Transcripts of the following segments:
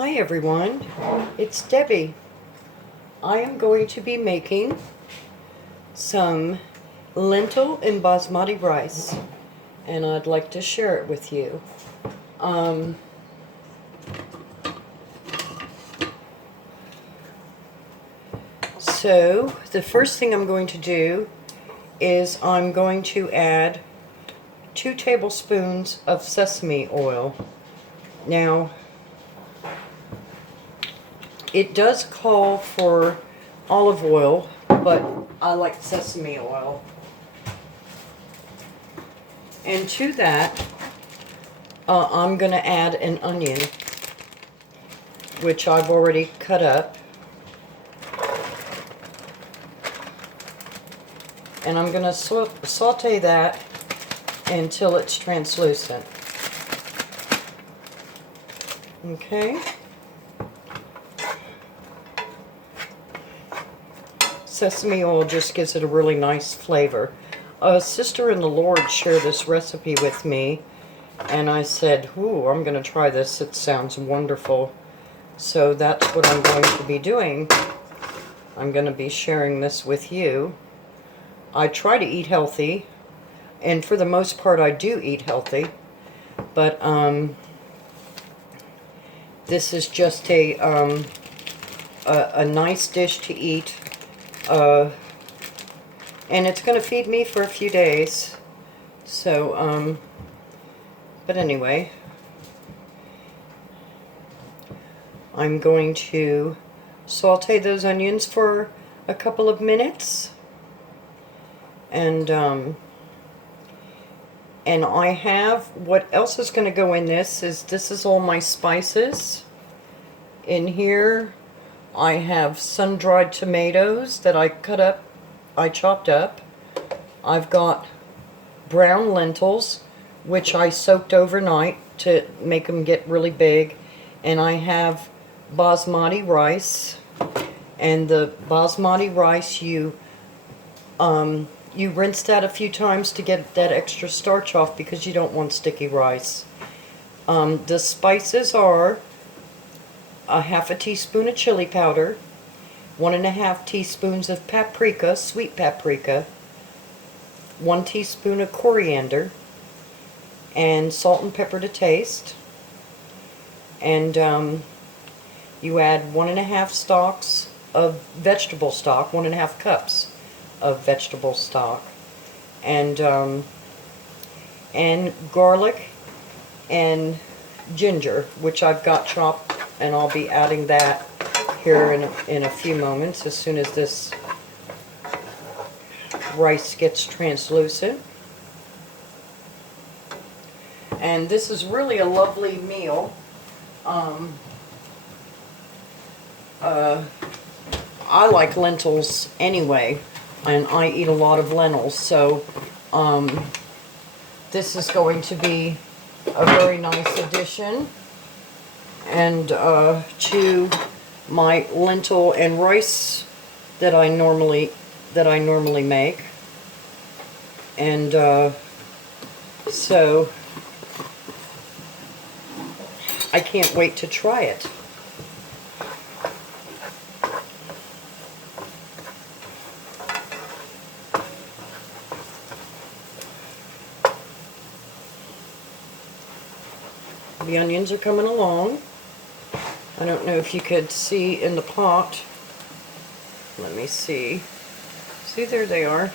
Hi everyone, it's Debbie. I am going to be making some lentil and basmati rice, and I'd like to share it with you. So the first thing I'm going to do is I'm going to add 2 tablespoons of sesame oil. Now, it does call for olive oil, but I like sesame oil. And to that, I'm going to add an onion, which I've already cut up. And I'm going to saute that until it's translucent. Okay. Sesame oil just gives it a really nice flavor. A sister in the Lord shared this recipe with me, and I said, ooh, I'm going to try this. It sounds wonderful. So that's what I'm going to be doing. I'm going to be sharing this with you. I try to eat healthy, and for the most part I do eat healthy, but this is just a nice dish to eat. And it's going to feed me for a few days. So, but anyway, I'm going to saute those onions for a couple of minutes. And I have, what else is going to go in this is all my spices. In here, I have sun-dried tomatoes that I chopped up. I've got brown lentils, which I soaked overnight to make them get really big. And I have basmati rice. And the basmati rice, you rinse that a few times to get that extra starch off because you don't want sticky rice. The spices are a half a teaspoon of chili powder, 1.5 teaspoons of paprika, sweet paprika, 1 teaspoon of coriander, and salt and pepper to taste. And you add 1.5 stalks of vegetable stock, 1.5 cups of vegetable stock, and garlic and ginger, which I've got chopped, and I'll be adding that here in a few moments as soon as this rice gets translucent. And this is really a lovely meal. I like lentils anyway, and I eat a lot of lentils, so this is going to be a very nice addition and to my lentil and rice that I normally make. And so I can't wait to try it. The onions are coming along. I don't know if you could see in the pot. Let me see. See, there they are.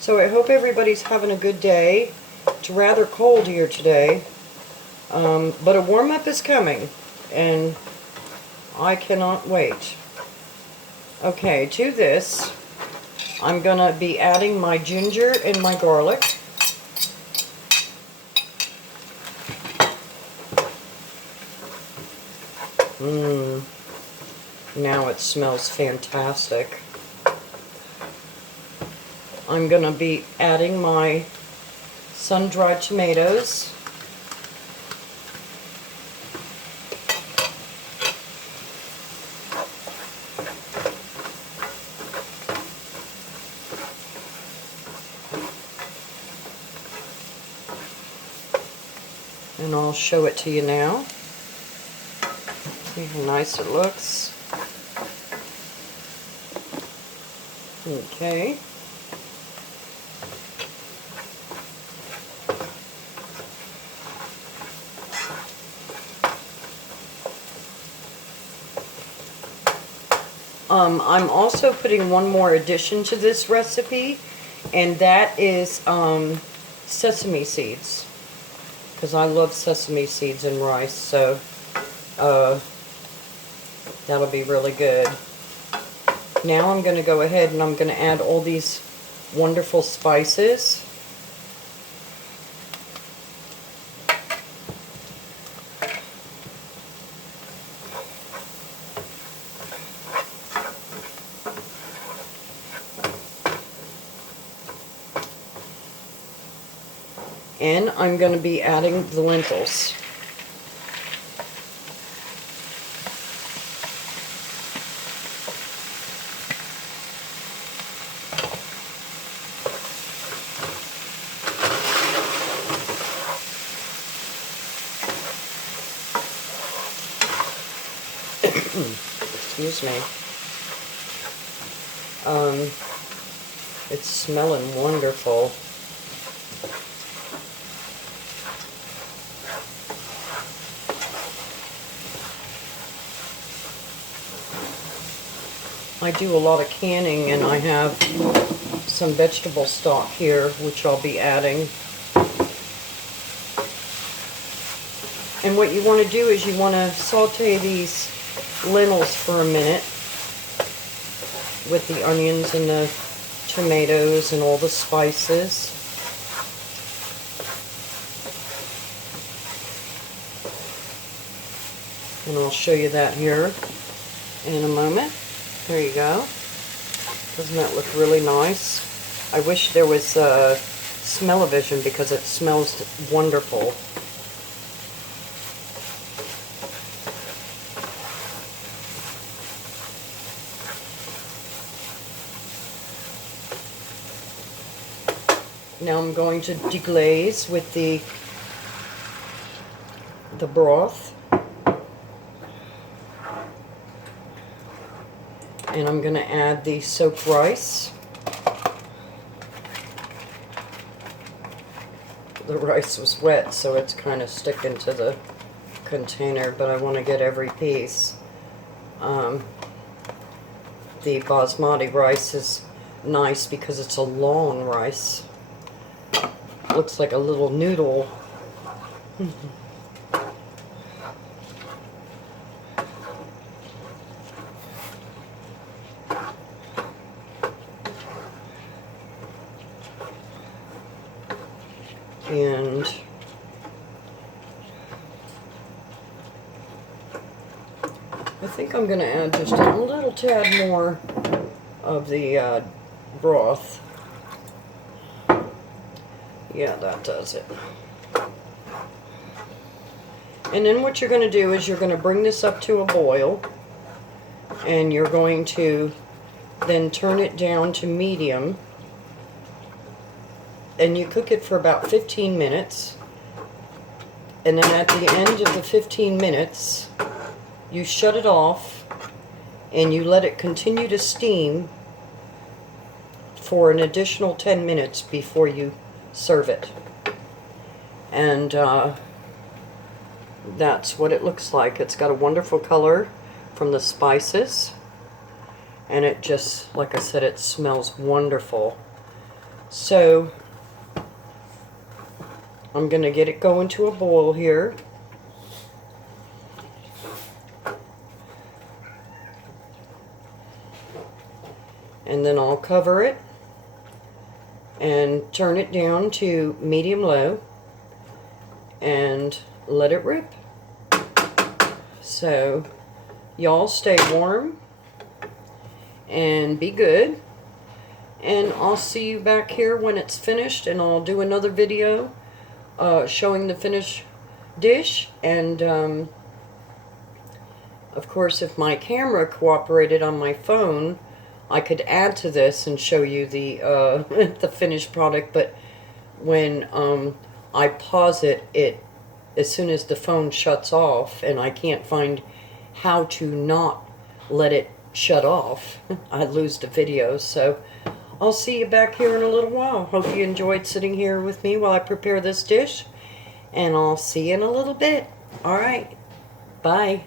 So I hope everybody's having a good day. It's rather cold here today, but a warm-up is coming, and I cannot wait. Okay, to this, I'm going to be adding my ginger and my garlic. Now it smells fantastic. I'm going to be adding my sun-dried tomatoes. And I'll show it to you now. See how nice it looks. Okay. I'm also putting one more addition to this recipe, and that is sesame seeds, because I love sesame seeds in rice, so that'll be really good. Now I'm going to go ahead and I'm going to add all these wonderful spices. And I'm going to be adding the lentils. Excuse me. It's smelling wonderful. I do a lot of canning, and I have some vegetable stock here, which I'll be adding. And what you want to do is you want to saute these lentils for a minute with the onions and the tomatoes and all the spices. And I'll show you that here in a moment. There you go. Doesn't that look really nice? I wish there was smell-o-vision because it smells wonderful. Now I'm going to deglaze with the broth. And I'm going to add the soaked rice. The rice was wet, so it's kind of sticking to the container, but I want to get every piece. The Basmati rice is nice because it's a long rice. Looks like a little noodle. And I think I'm going to add just a little tad more of the broth. Yeah, that does it. And then what you're going to do is you're going to bring this up to a boil, and you're going to then turn it down to medium. And you cook it for about 15 minutes. And then at the end of the 15 minutes, you shut it off and you let it continue to steam for an additional 10 minutes before you serve it. And that's what it looks like. It's got a wonderful color from the spices. And it just, like I said, it smells wonderful. So I'm going to get it going to a boil here. And then I'll cover it and turn it down to medium-low and let it rip. So y'all stay warm and be good. And I'll see you back here when it's finished, and I'll do another video showing the finished dish. And of course, if my camera cooperated on my phone, I could add to this and show you the the finished product. But when I pause it, it as soon as the phone shuts off, and I can't find how to not let it shut off, I lose the video. So I'll see you back here in a little while. Hope you enjoyed sitting here with me while I prepare this dish, and I'll see you in a little bit. All right, bye.